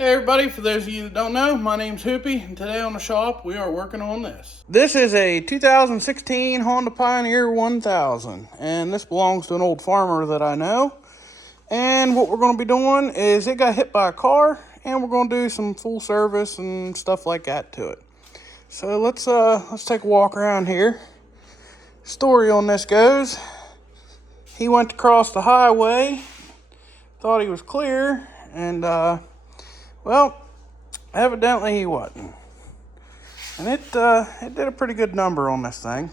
Hey everybody, for those of you that don't know, my name's Hoopy, and today on the shop we are working on this. This is a 2016 Honda Pioneer 1000, and this belongs to an old farmer that I know. And what we're going to be doing is it got hit by a car, and we're going to do some full service and stuff like that to it. So let's take a walk around here. Story on this goes, he went to cross the highway, thought he was clear, and well, evidently he wasn't. And it did a pretty good number on this thing.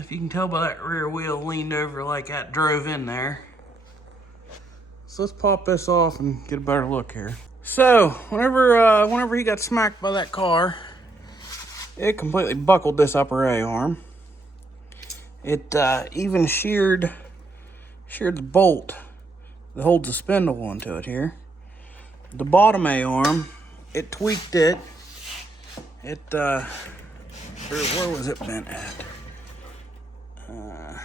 If you can tell by that rear wheel leaned over like that drove in there. So let's pop this off and get a better look here. So whenever he got smacked by that car, it completely buckled this upper A arm. It even sheared the bolt that holds the spindle onto it here. The bottom A arm, it tweaked it. Where was it bent at? I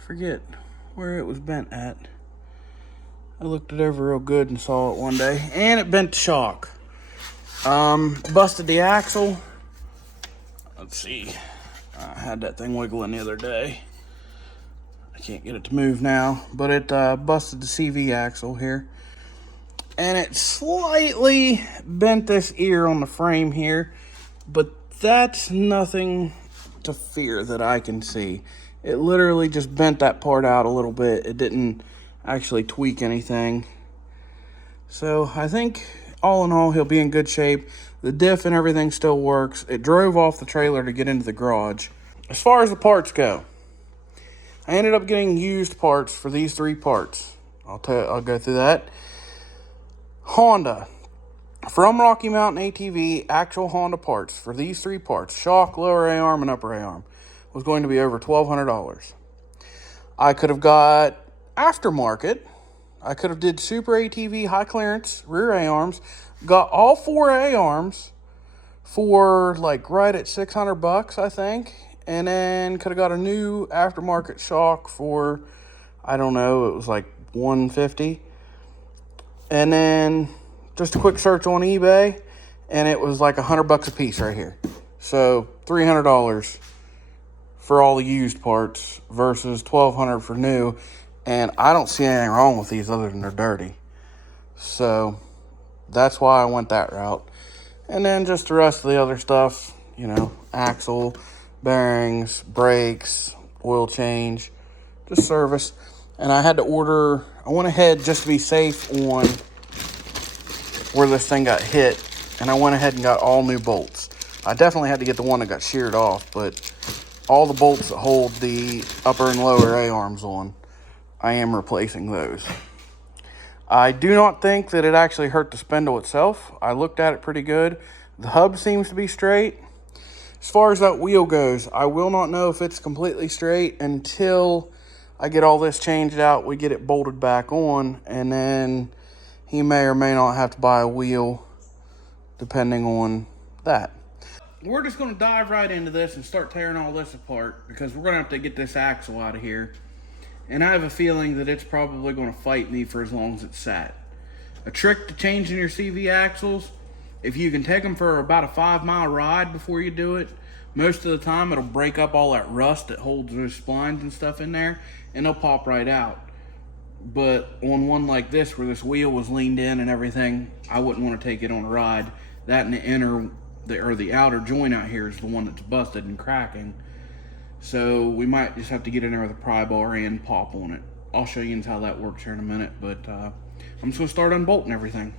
forget where it was bent at. I looked it over real good and saw it one day, and it bent the shock. Busted the axle. Let's see. I had that thing wiggling the other day. I can't get it to move now, but it busted the CV axle here. And it slightly bent this ear on the frame here, but that's nothing to fear that I can see. It literally just bent that part out a little bit. It didn't actually tweak anything. So I think all in all, he'll be in good shape. The diff and everything still works. It drove off the trailer to get into the garage. As far as the parts go, I ended up getting used parts for these three parts. I'll go through that. Honda, from Rocky Mountain ATV, actual Honda parts for these three parts, shock, lower A-arm, and upper A-arm, was going to be over $1,200. I could have got aftermarket. I could have did super ATV, high clearance, rear A-arms, got all four A-arms for like right at $600, I think, and then could have got a new aftermarket shock for, I don't know, it was like $150. And then just a quick search on eBay, and it was like $100 a piece right here. So $300 for all the used parts versus $1,200 for new. And I don't see anything wrong with these other than they're dirty. So that's why I went that route. And then just the rest of the other stuff, axle, bearings, brakes, oil change, just service. And I went ahead just to be safe on where this thing got hit, and I went ahead and got all new bolts. I definitely had to get the one that got sheared off, but all the bolts that hold the upper and lower A-arms on, I am replacing those. I do not think that it actually hurt the spindle itself. I looked at it pretty good. The hub seems to be straight. As far as that wheel goes, I will not know if it's completely straight until I get all this changed out, we get it bolted back on, and then he may or may not have to buy a wheel depending on that. We're just going to dive right into this and start tearing all this apart because we're going to have to get this axle out of here. And I have a feeling that it's probably going to fight me for as long as it's sat. A trick to changing your CV axles, if you can take them for about a 5-mile ride before you do it, most of the time it'll break up all that rust that holds those splines and stuff in there, and they'll pop right out. But on one like this where this wheel was leaned in and everything, I wouldn't want to take it on a ride. That and the outer joint out here is the one that's busted and cracking. So we might just have to get in there with a pry bar and pop on it. I'll show you how that works here in a minute, but I'm just going to start unbolting everything.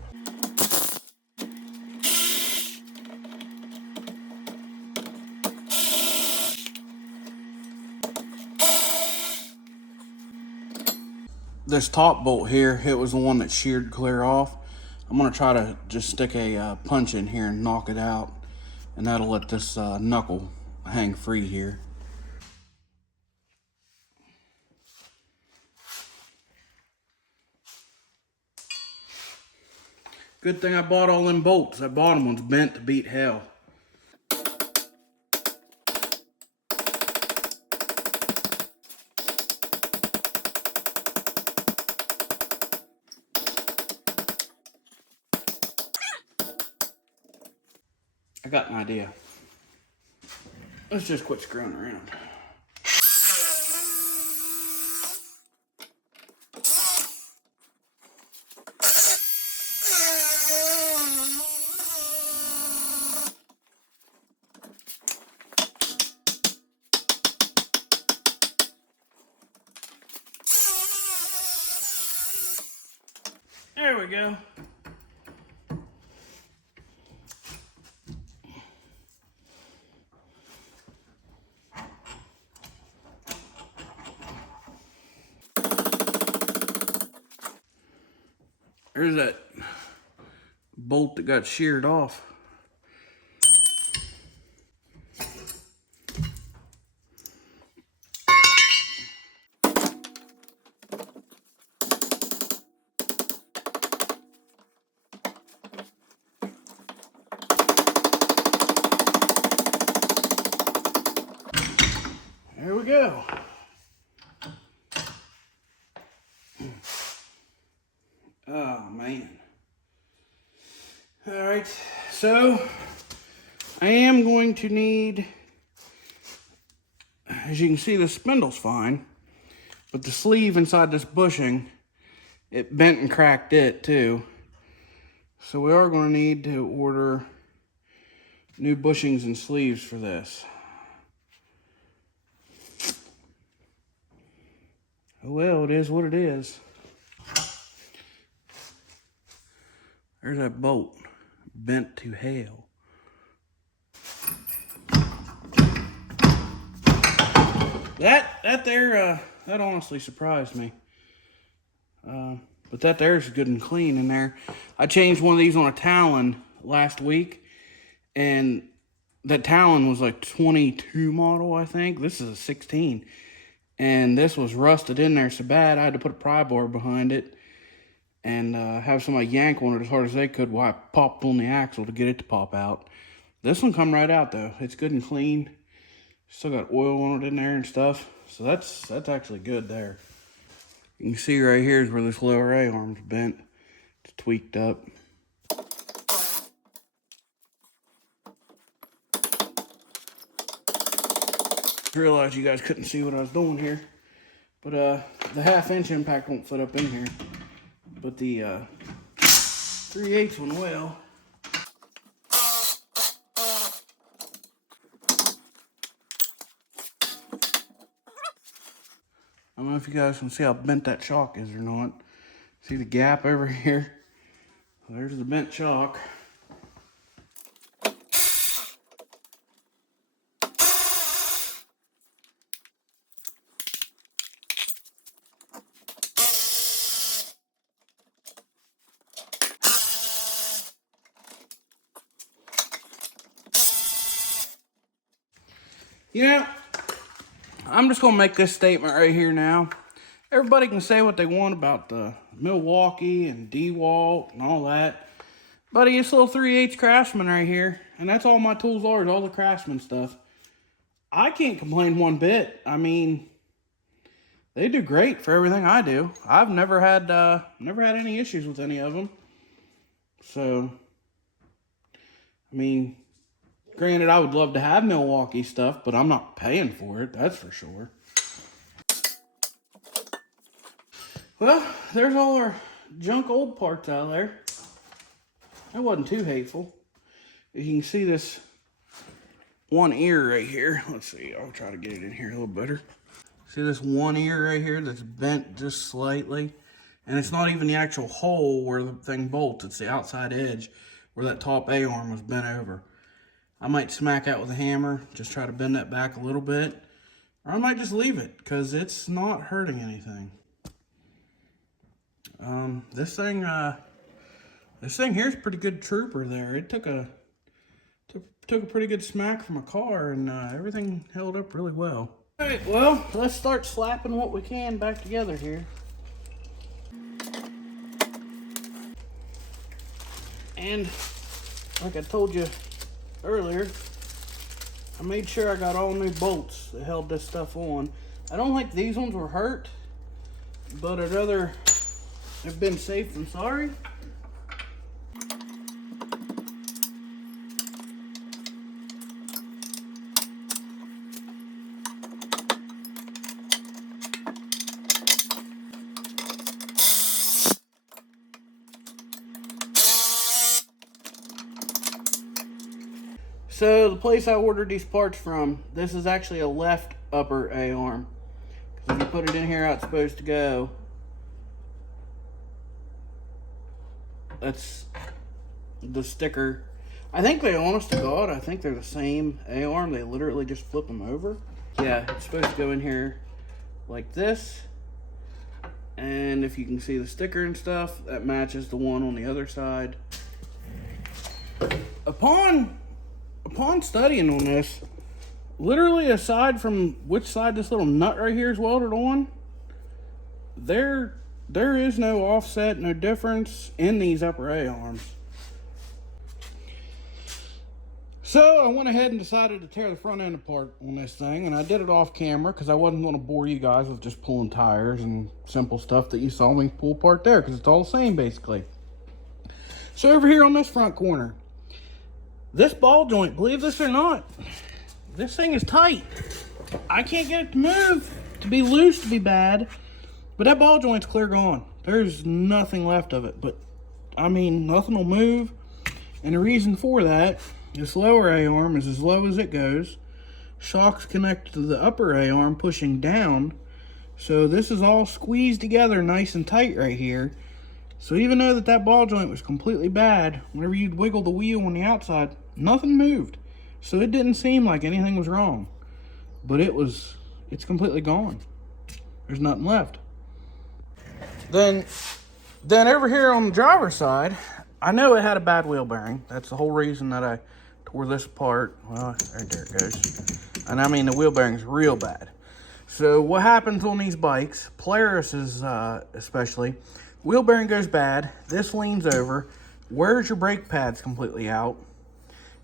This top bolt here, it was the one that sheared clear off. I'm going to try to just stick a punch in here and knock it out, and that'll let this knuckle hang free here. Good thing I bought all them bolts. That bottom one's bent to beat hell. I got an idea. Let's just quit screwing around. There we go. There's that bolt that got sheared off. There we go. Oh, man. All right, so I am going to need, as you can see, the spindle's fine, but the sleeve inside this bushing, it bent and cracked it too. So we are going to need to order new bushings and sleeves for this. Oh well, it is what it is. There's that bolt, bent to hell. That honestly surprised me. But that there's good and clean in there. I changed one of these on a Talon last week, and that Talon was like 22 model, I think. This is a 16. And this was rusted in there so bad, I had to put a pry bar behind it and have somebody yank on it as hard as they could while I popped on the axle to get it to pop out. This one come right out though. It's good and clean. Still got oil on it in there and stuff. So that's actually good there. You can see right here is where this lower A-arm's bent. It's tweaked up. Realized you guys couldn't see what I was doing here. But the 1/2-inch impact won't fit up in here. But the 3/8 one will. I don't know if you guys can see how bent that shock is or not. See the gap over here? There's the bent shock. You know, I'm just going to make this statement right here now. Everybody can say what they want about the Milwaukee and DeWalt and all that. Buddy, it's a little 3/8 Craftsman right here. And that's all my tools are, is all the Craftsman stuff. I can't complain one bit. I mean, they do great for everything I do. I've never had any issues with any of them. So, I mean, granted, I would love to have Milwaukee stuff, but I'm not paying for it, that's for sure. Well, there's all our junk old parts out there. That wasn't too hateful. You can see this one ear right here. Let's see, I'll try to get it in here a little better. See this one ear right here that's bent just slightly? And it's not even the actual hole where the thing bolts, it's the outside edge where that top A-arm was bent over. I might smack out with a hammer, just try to bend that back a little bit. Or I might just leave it, because it's not hurting anything. This thing here's a pretty good trooper there. It took a pretty good smack from a car, and everything held up really well. All right, well, let's start slapping what we can back together here. And like I told you earlier, I made sure I got all new bolts that held this stuff on. I don't think these ones were hurt, but I'd rather have been safe than sorry. So the place I ordered these parts from, this is actually a left upper A-arm. Because if you put it in here how it's supposed to go, that's the sticker. I think they, honest to God, I think they're the same A-arm. They literally just flip them over. Yeah, it's supposed to go in here like this. And if you can see the sticker and stuff, that matches the one on the other side. Upon studying on this, literally aside from which side this little nut right here is welded on, there is no offset, no difference in these upper A-arms. So I went ahead and decided to tear the front end apart on this thing, and I did it off camera because I wasn't going to bore you guys with just pulling tires and simple stuff that you saw me pull apart there, because it's all the same basically. So over here on this front corner, this ball joint, believe this or not, this thing is tight. I can't get it to move, to be loose, to be bad, but that ball joint's clear gone. There's nothing left of it, but I mean, nothing will move. And the reason for that, this lower A-arm is as low as it goes. Shocks connect to the upper A-arm pushing down. So this is all squeezed together nice and tight right here. So even though that ball joint was completely bad, whenever you'd wiggle the wheel on the outside, nothing moved. So it didn't seem like anything was wrong. But it's completely gone. There's nothing left. Then over here on the driver's side, I know it had a bad wheel bearing. That's the whole reason that I tore this apart. Well, right there it goes. And I mean, the wheel bearing's real bad. So what happens on these bikes, Polaris's especially, wheel bearing goes bad, this leans over, wears your brake pads completely out,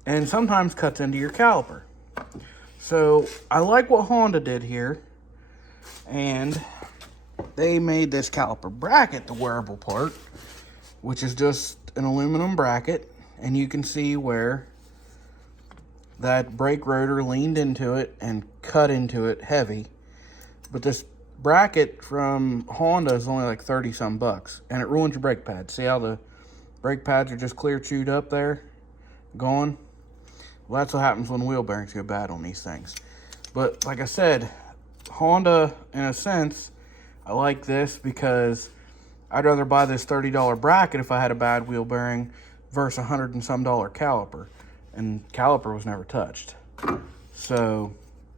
and sometimes cuts into your caliper. So I like what Honda did here, and they made this caliper bracket the wearable part, which is just an aluminum bracket, and you can see where that brake rotor leaned into it and cut into it heavy. But this bracket from Honda is only like 30 some bucks, and it ruins your brake pads. See how the brake pads are just clear chewed up there, gone? Well, that's what happens when wheel bearings go bad on these things. But like I said, Honda, in a sense, I like this because I'd rather buy this $30 bracket if I had a bad wheel bearing versus $100 and some caliper. And caliper was never touched. So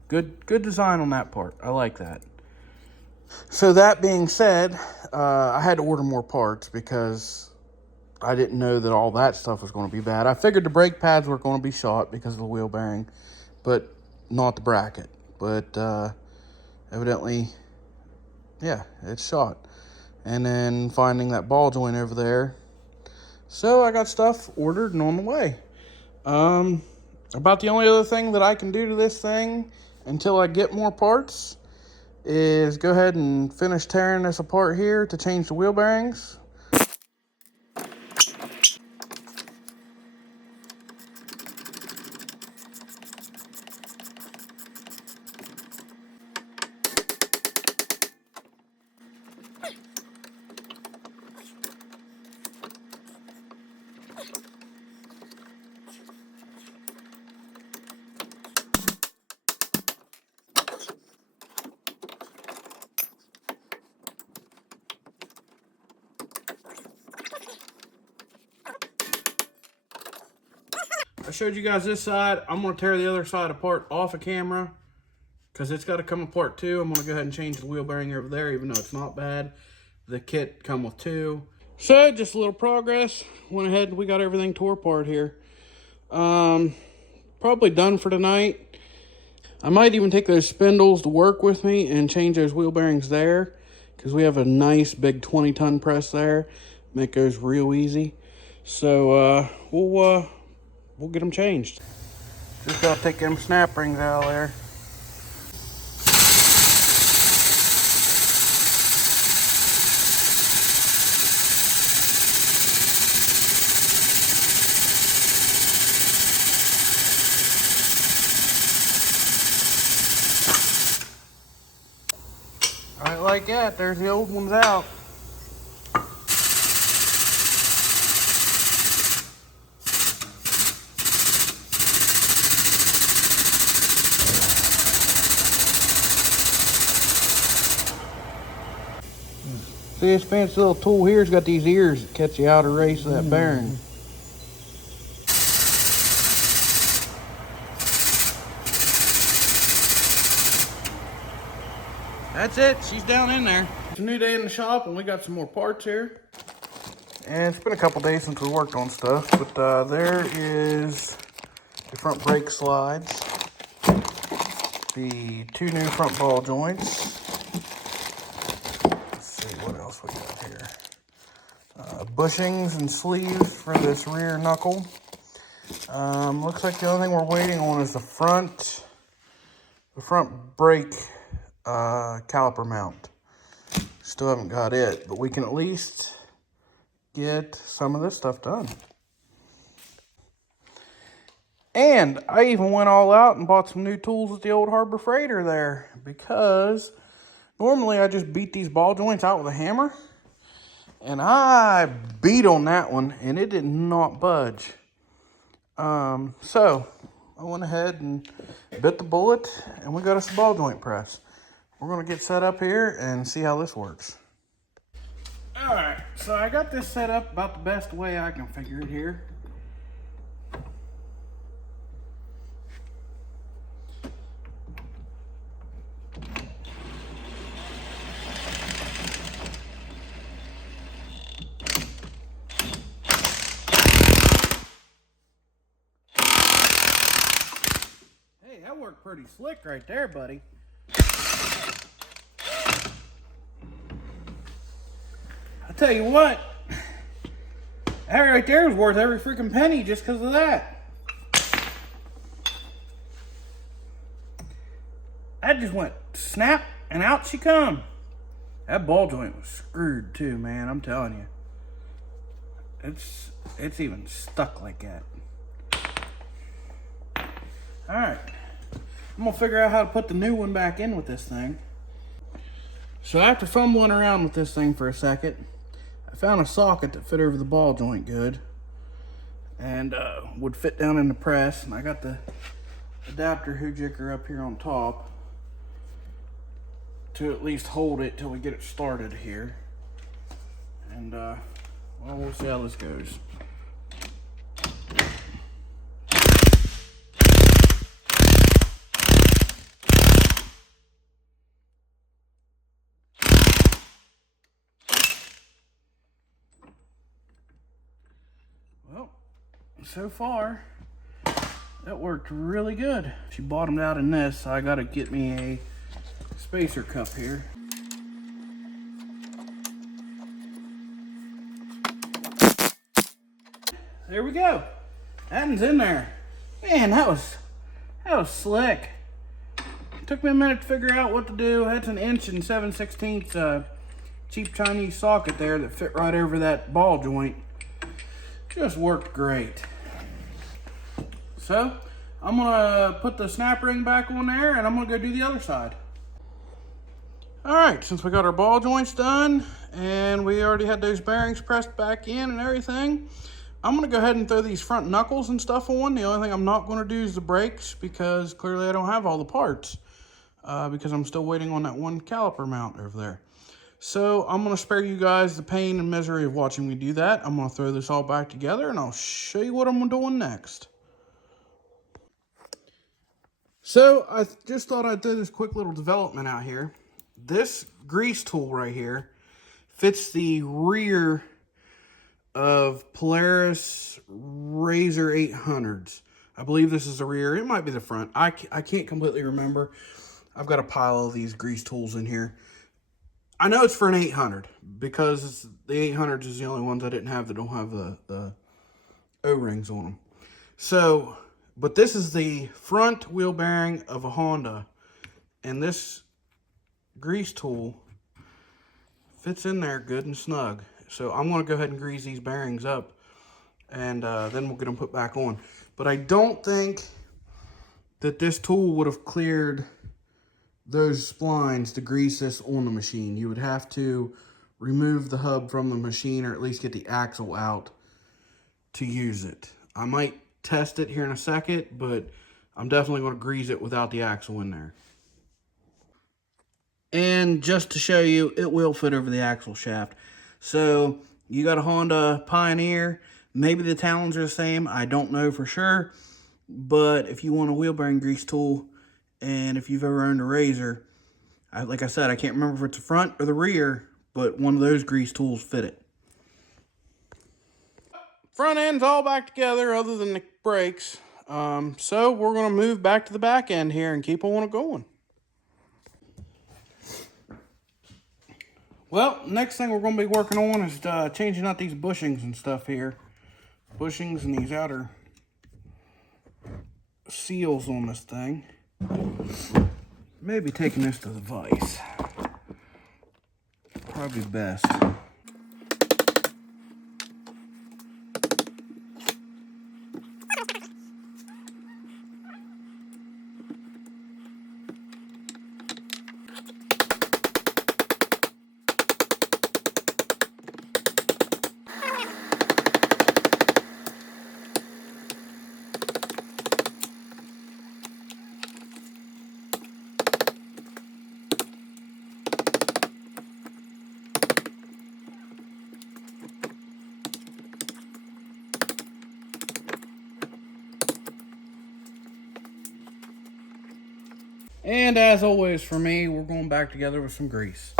good design on that part. I like that. So that being said, I had to order more parts because I didn't know that all that stuff was going to be bad. I figured the brake pads were going to be shot because of the wheel bearing, but not the bracket. But evidently, yeah, it's shot. And then finding that ball joint over there. So I got stuff ordered and on the way. About the only other thing that I can do to this thing until I get more parts is go ahead and finish tearing this apart here to change the wheel bearings. I showed you guys this side. I'm going to tear the other side apart off of camera because it's got to come apart too. I'm going to go ahead and change the wheel bearing over there, even though it's not bad. The kit come with two. So just a little progress. Went ahead and we got everything tore apart here. Probably done for tonight. I might even take those spindles to work with me and change those wheel bearings there because we have a nice big 20-ton press there. Make those real easy. So we'll get them changed. Just gotta take them snap rings out of there. All right, like that, there's the old ones out. See this fancy little tool here's got these ears that catch the outer race of that bearing. That's it, she's down in there. It's a new day in the shop and we got some more parts here. And it's been a couple days since we worked on stuff, but there is the front brake slides, the 2 new front ball joints. Let's see what else we got here. Bushings and sleeves for this rear knuckle. Looks like the only thing we're waiting on is the front brake caliper mount. Still haven't got it, but we can at least get some of this stuff done. And I even went all out and bought some new tools at the old Harbor Freighter there, because normally I just beat these ball joints out with a hammer, and I beat on that one and it did not budge. So I went ahead and bit the bullet and we got us a ball joint press. We're gonna get set up here and see how this works. All right, so I got this set up about the best way I can figure it here. Hey, that worked pretty slick right there, buddy. I tell you what, that right there was worth every freaking penny just because of that. That just went snap and out she come. That ball joint was screwed too, man, I'm telling you. It's even stuck like that. All right, I'm gonna figure out how to put the new one back in with this thing. So after fumbling around with this thing for a second, I found a socket that fit over the ball joint good and would fit down in the press. And I got the adapter hoojicker up here on top to at least hold it till we get it started here. And well, we'll see how this goes. Well, so far, that worked really good. She bottomed out in this, so I gotta get me a spacer cup here. There we go. That one's in there. Man, that was slick. It took me a minute to figure out what to do. That's an 1 7/16 cheap Chinese socket there that fit right over that ball joint. Just worked great. So I'm gonna put the snap ring back on there and I'm gonna go do the other side. All right, since we got our ball joints done and we already had those bearings pressed back in and everything, I'm gonna go ahead and throw these front knuckles and stuff on. The only thing I'm not gonna do is the brakes, because clearly I don't have all the parts, because I'm still waiting on that one caliper mount over there. So I'm gonna spare you guys the pain and misery of watching me do that. I'm gonna throw this all back together and I'll show you what I'm doing next. So I just thought I'd do this quick little development out here. This grease tool right here fits the rear of Polaris Razor 800s. I believe this is the rear. It might be the front. I can't completely remember. I've got a pile of these grease tools in here. I know it's for an 800 because the 800s is the only ones I didn't have that don't have the O-rings on them. So, but this is the front wheel bearing of a Honda, and this grease tool fits in there good and snug. So I'm going to go ahead and grease these bearings up, and then we'll get them put back on. But I don't think that this tool would have cleared those splines to grease this on the machine. You would have to remove the hub from the machine, or at least get the axle out to use it. I might test it here in a second, but I'm definitely going to grease it without the axle in there. And just to show you, it will fit over the axle shaft. So you got a Honda Pioneer. Maybe the talons are the same. I don't know for sure. But if you want a wheel bearing grease tool, and if you've ever owned a Razor, like I said, I can't remember if it's the front or the rear, but one of those grease tools fit it. Front end's all back together other than the brakes. So we're going to move back to the back end here and keep on going. Well, next thing we're going to be working on is changing out these bushings and stuff here. Bushings and these outer seals on this thing. Maybe taking this to the vise. Probably best. And as always for me, we're going back together with some grease.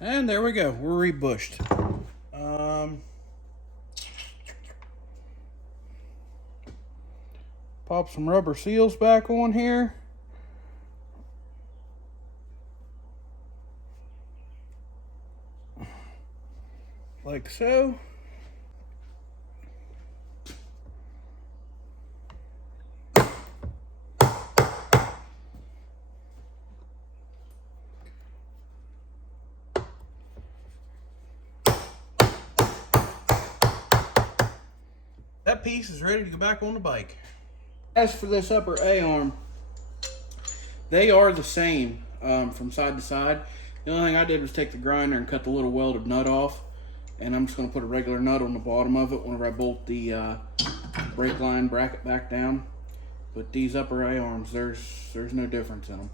And there we go, we're rebushed. Pop some rubber seals back on here. Like so. That piece is ready to go back on the bike. As for this upper A-arm, they are the same from side to side. The only thing I did was take the grinder and cut the little welded nut off. And I'm just going to put a regular nut on the bottom of it whenever I bolt the brake line bracket back down. But these upper A-arms, there's no difference in them.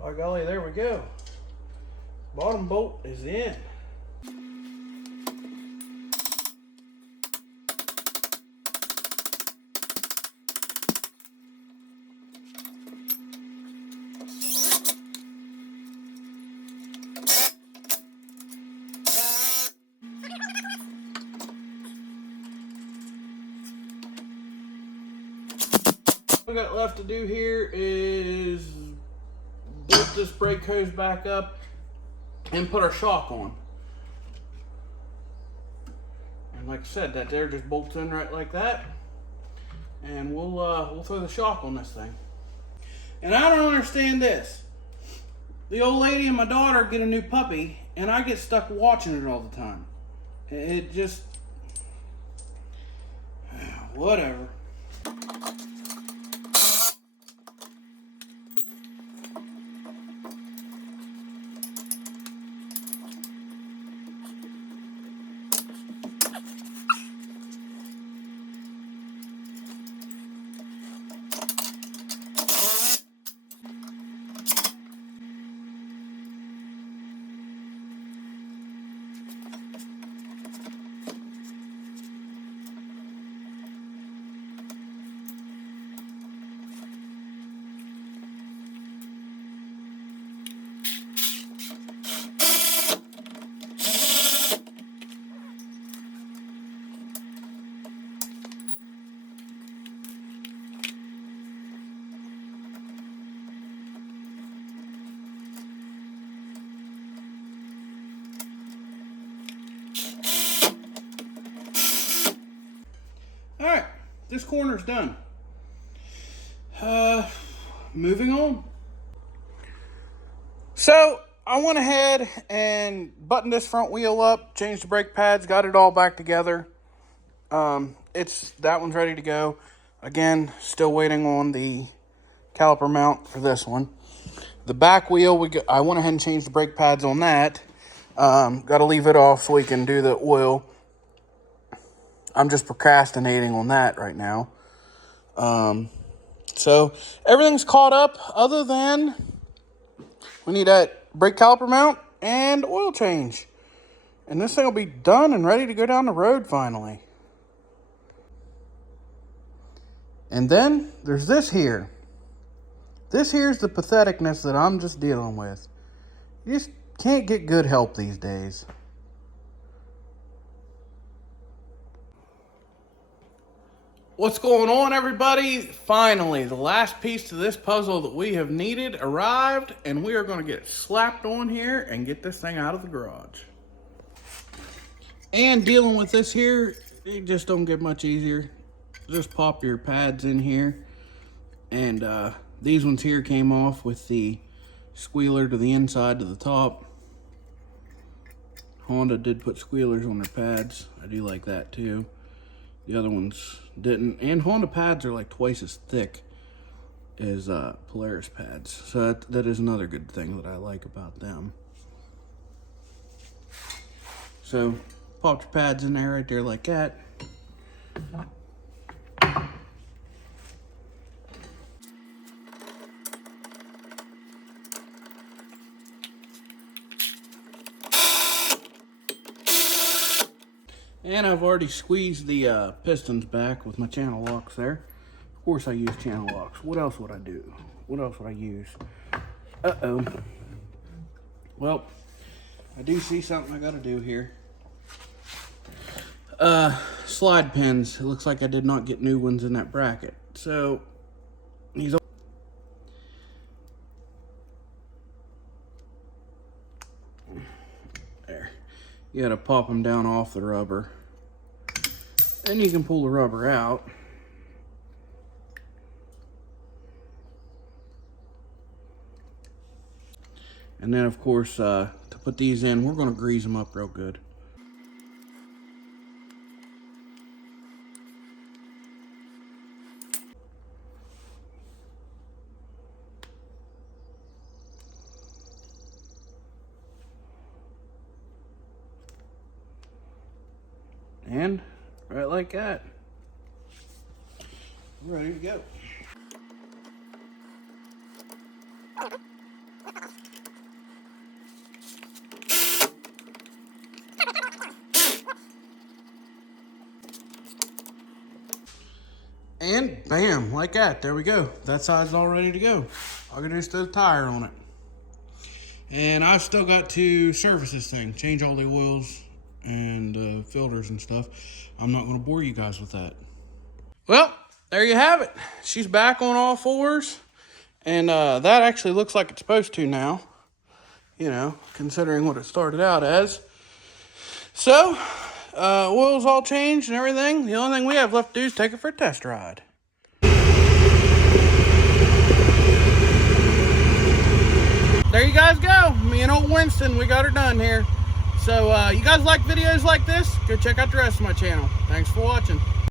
By golly, there we go. Bottom bolt is in. What we got left to do here is bolt this brake hose back up and put our shock on. And like I said, that there just bolts in right like that. And we'll throw the shock on this thing. And I don't understand this. The old lady and my daughter get a new puppy, and I get stuck watching it all the time. It just... whatever. Alright, this corner's done. Moving on. So, I went ahead and buttoned this front wheel up, changed the brake pads, got it all back together. That one's ready to go. Again, still waiting on the caliper mount for this one. The back wheel, I went ahead and changed the brake pads on that. Got to leave it off so we can do the oil. I'm just procrastinating on that right now. So everything's caught up other than we need that brake caliper mount and oil change. And this thing will be done and ready to go down the road finally. And then there's this here. This here's the patheticness that I'm just dealing with. You just can't get good help these days. What's going on, everybody? Finally, the last piece to this puzzle that we have needed arrived, and we are going to get it slapped on here and get this thing out of the garage. And dealing with this here, it just don't get much easier. Just pop your pads in here, and these ones here came off with the squealer to the inside to the top. Honda did put squealers on their pads. I do like that too. The other ones didn't. And Honda pads are like twice as thick as Polaris pads. So that is another good thing that I like about them. So pop your pads in there right there like that. And I've already squeezed the pistons back with my channel locks there. Of course I use channel locks. What else would I do? What else would I use? Uh-oh. Well, I do see something I gotta do here. Slide pins. It looks like I did not get new ones in that bracket. So, these there. You gotta pop them down off the rubber. Then you can pull the rubber out. And then, of course, to put these in, we're going to grease them up real good. And right like that, we're ready to go. And bam, like that, there we go. That side's all ready to go. All I gotta do is throw the tire on it. And I've still got to service this thing, change all the oils and filters and stuff. I'm not gonna bore you guys with that. Well, there you have it. She's back on all fours And that actually looks like it's supposed to now, you know, considering what it started out as. So, oil's all changed and everything. The only thing we have left to do is take it for a test ride. There you guys go. Me and old Winston, we got her done here. So, you guys like videos like this? Go check out the rest of my channel. Thanks for watching.